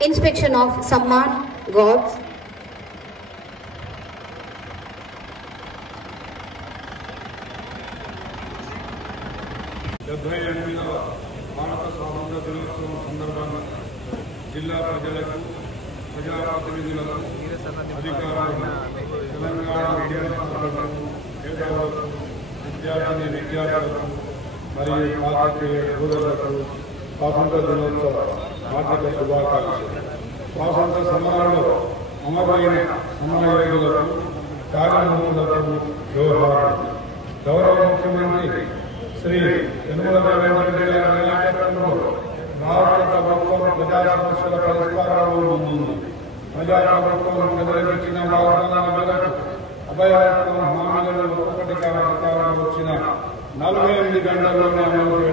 Inspection of Samman gods. భారత స్వాతంత్ర దినోత్సవం సందర్భంగా జిల్లా ప్రజలకు ప్రజాప్రతినిధులకు అధికారులకు తెలంగాణ మీడియా సంస్థలకు మేధావులకు విద్యార్థులకు మరియు పాత్రికేయ సోదరులకు స్వాతంత్ర దినోత్సవ హార్దిక శుభాకాంక్షలు. స్వాతంత్ర సమరంలో అమరైన సమరయోధులకు త్యాగమూర్తులకు జోహార్లు. గౌరవ ముఖ్యమంత్రి శ్రీ యనమల రేవంత్ రెడ్డి గారి నాయకత్వంలో భారత ప్రభుత్వం ప్రజా సమస్యల పరిష్కారంలో ముందుంది. ప్రజా ప్రభుత్వం ప్రజలకు ఇచ్చిన వాగ్దానాల మేరకు అభయహస్తం హామీలను ఒక్కొక్కటిగా అధికారంలో వచ్చిన 48 గంటల్లోనే అమలు